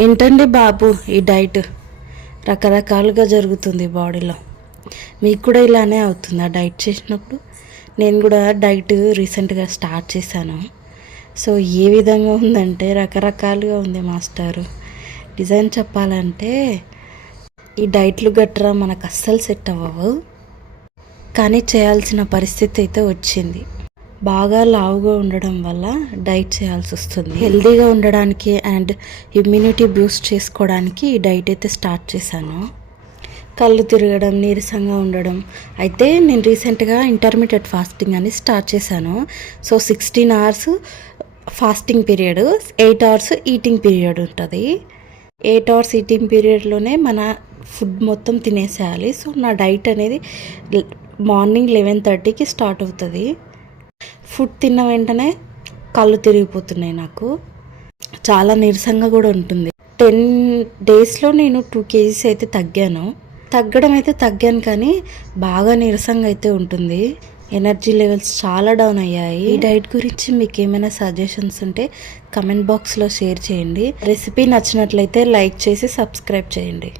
ఏంటండి బాబు ఈ డైట్ రకరకాలుగా జరుగుతుంది బాడీలో. మీకు కూడా ఇలానే అవుతుందా డైట్ చేసినప్పుడు? నేను కూడా డైట్ రీసెంట్గా స్టార్ట్ చేశాను. సో ఏ విధంగా ఉందంటే రకరకాలుగా ఉంది మాస్టారు. డిజైన్ చెప్పాలంటే ఈ డైట్లు గట్రా మనకు అస్సలు సెట్ అవ్వవు, కానీ చేయాల్సిన పరిస్థితి అయితే వచ్చింది. బాగా లావుగా ఉండడం వల్ల డైట్ చేయాల్సి వస్తుంది. హెల్తీగా ఉండడానికి అండ్ ఇమ్యూనిటీ బూస్ట్ చేసుకోవడానికి ఈ డైట్ అయితే స్టార్ట్ చేశాను. కళ్ళు తిరగడం, నీరసంగా ఉండడం. అయితే నేను రీసెంట్గా ఇంటర్మీడియట్ ఫాస్టింగ్ అని స్టార్ట్ చేశాను. So 16 hours fasting period, 8 hours eating period ఉంటుంది. 8 hours ఈటింగ్ పీరియడ్లోనే మన ఫుడ్ మొత్తం తినేసేయాలి. సో నా డైట్ అనేది మార్నింగ్ 11:30కి స్టార్ట్ అవుతుంది. ఫుడ్ తిన్న వెంటనే కళ్ళు తిరిగిపోతున్నాయి, నాకు చాలా నీరసంగా కూడా ఉంటుంది. 10 daysలో నేను 2 kgs అయితే తగ్గడం అయితే తగ్గాను, కానీ బాగా నీరసంగా అయితే ఉంటుంది. ఎనర్జీ లెవెల్స్ చాలా డౌన్ అయ్యాయి. ఈ డైట్ గురించి మీకు ఏమైనా సజెషన్స్ ఉంటే కమెంట్ బాక్స్లో షేర్ చేయండి. రెసిపీ నచ్చినట్లయితే లైక్ చేసి సబ్స్క్రైబ్ చేయండి.